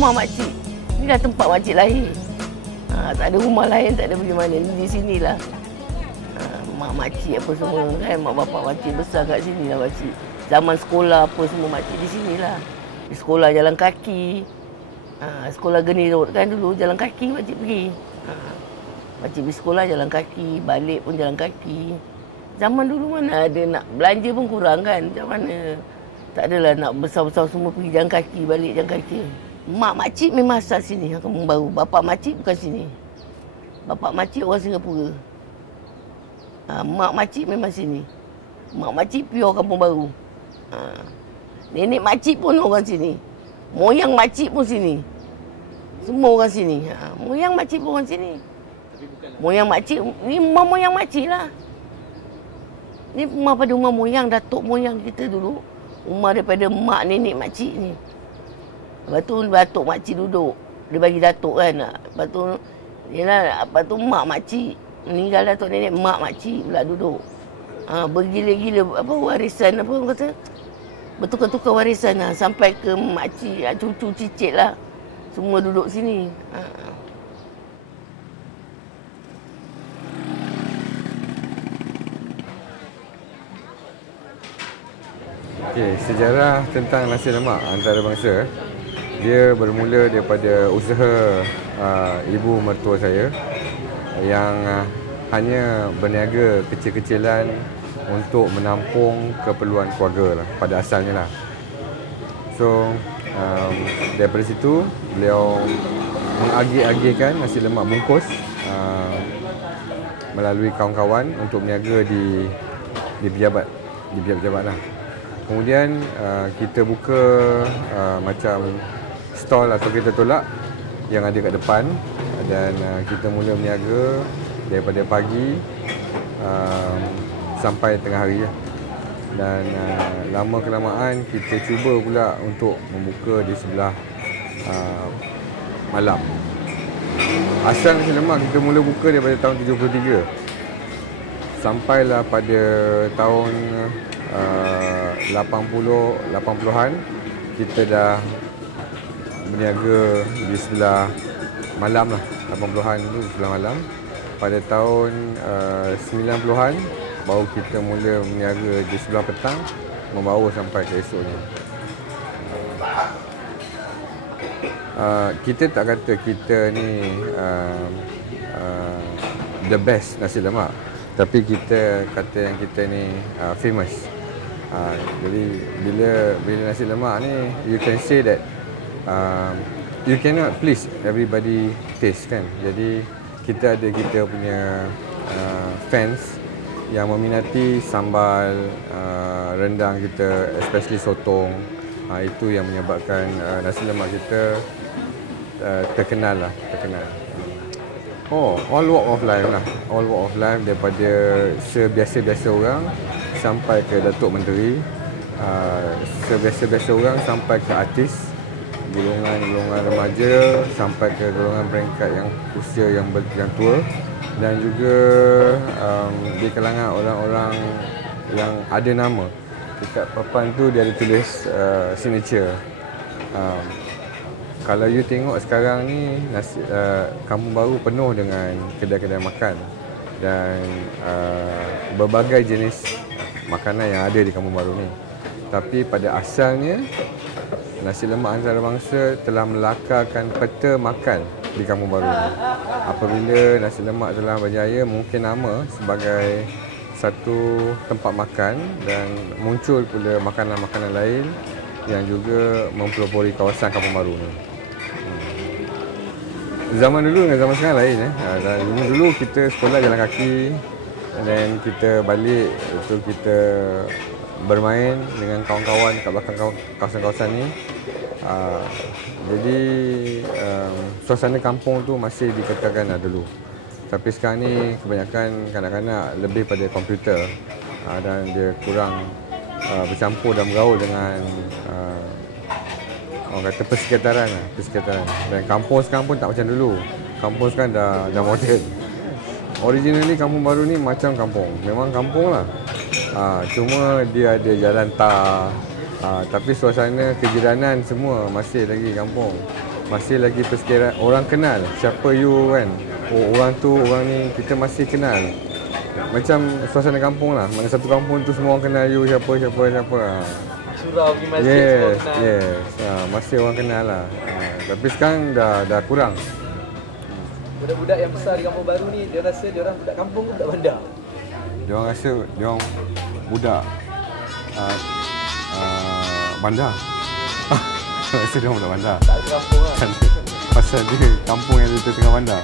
rumah makcik. Ni dah tempat makcik lahir. Tak ada rumah lain, tak ada pergi mana. Di sinilah. Mak makcik apa semua kan. Mak bapak makcik besar kat sini lah makcik. Zaman sekolah apa semua makcik di sinilah. Di sekolah jalan kaki. Sekolah Geni Road kan dulu jalan kaki makcik pergi. Makcik pergi sekolah jalan kaki, balik pun jalan kaki. Zaman dulu mana ada nak belanja pun kurang kan. Macam mana? Tak adalah nak besar-besar semua pergi jalan kaki, balik jalan kaki. Mak makcik memang asal sini, Kampung Baru. Bapak makcik bukan sini. Bapak makcik orang Singapura. Mak makcik memang sini. Mak makcik pure Kampung Baru. Nenek makcik pun orang sini. Moyang makcik pun sini. Semua orang sini. Moyang makcik pun orang sini. Moyang makcik, ni rumah moyang makcik lah. Ni rumah pada rumah moyang, datuk moyang kita dulu. Rumah daripada mak nenek makcik ni. Lepas tu datuk makcik duduk. Dia bagi datuk kan. Lepas tu, lepas tu mak makcik. Meninggal datuk nenek, mak makcik pula duduk. Bergila-gila apa warisan apa orang kata. Bertukar-tukar warisan lah. Sampai ke makcik, cucu cicit lah. Semua duduk sini. Okey, sejarah tentang nasi lemak antarabangsa. Dia bermula daripada usaha ibu mertua saya yang hanya berniaga kecil-kecilan untuk menampung keperluan keluarga lah, pada asalnya lah. So, daripada situ beliau mengagih-agihkan nasi lemak bungkus melalui kawan-kawan untuk berniaga di pejabat lah. Kemudian kita buka macam stall atau kita tolak yang ada kat depan dan kita mula berniaga daripada pagi sampai tengah hari lah. Dan lama kelamaan kita cuba pula untuk membuka di sebelah malam. Asal nasi lemak kita mula buka daripada tahun 73. Sampailah pada tahun 80-an kita dah berniaga di sebelah malam lah. 80-an tu sebelah malam. Pada tahun 90-an baru kita mula berniaga di sebelah petang, membawa sampai ke esoknya. Kita tak kata kita ni the best nasi lemak, tapi kita kata yang kita ni famous. Jadi bila nasi lemak ni, you can say that you cannot please everybody taste kan. Jadi kita ada kita punya fans yang meminati sambal rendang kita, especially sotong. Itu yang menyebabkan nasi lemak kita terkenal. All walk of life lah. All walk of life, daripada sebiasa-biasa orang sampai ke Datuk Menteri, sebiasa-biasa orang sampai ke artis, golongan remaja sampai ke golongan peringkat yang usia yang tua, dan juga di kalangan orang-orang yang ada nama. Dekat papan tu dia ada tulis signature. Kalau you tengok sekarang ni, Kampung Baru penuh dengan kedai-kedai makan dan berbagai jenis makanan yang ada di Kampung Baru ni. Tapi pada asalnya, nasi lemak antarabangsa telah melakarkan peta makan di Kampung Baru ni. Apabila nasi lemak telah berjaya mungkin nama sebagai satu tempat makan, dan muncul pula makanan-makanan lain yang juga mempelopori kawasan Kampung Baru ni. Zaman dulu dengan zaman sekarang lain. Dulu kita sekolah jalan kaki, dan kita balik, itu kita bermain dengan kawan-kawan kat belakang kawasan-kawasan ni. Jadi suasana kampung tu masih dikekalkan dulu. Tapi sekarang ni kebanyakan kanak-kanak lebih pada komputer, dan dia kurang bercampur dan bergaul dengan orang kata persekitaran. Dan kampung sekarang pun tak macam dulu. Kampung sekarang dah moden. Originally Kampung Baru ni macam kampung, memang kampung lah. Cuma dia ada jalan tar, tapi suasana kejiranan semua masih lagi kampung. masih lagi persekitaran orang kenal siapa you kan. Oh, orang tu, orang ni kita masih kenal. Macam suasana kampung lah. Mana satu kampung tu semua orang kenal you siapa. Surau pergi masjid Yes, semua kenal. yes. Masih orang kenal lah. Tapi sekarang dah kurang. Budak-budak yang besar di Kampung Baru ni, dia rasa dia orang budak kampung ke budak bandar? Dia orang rasa dia orang budak bandar. Rasa dia orang budak bandar. Tak ada kampung lah. Pasal dia kampung yang di tengah bandar.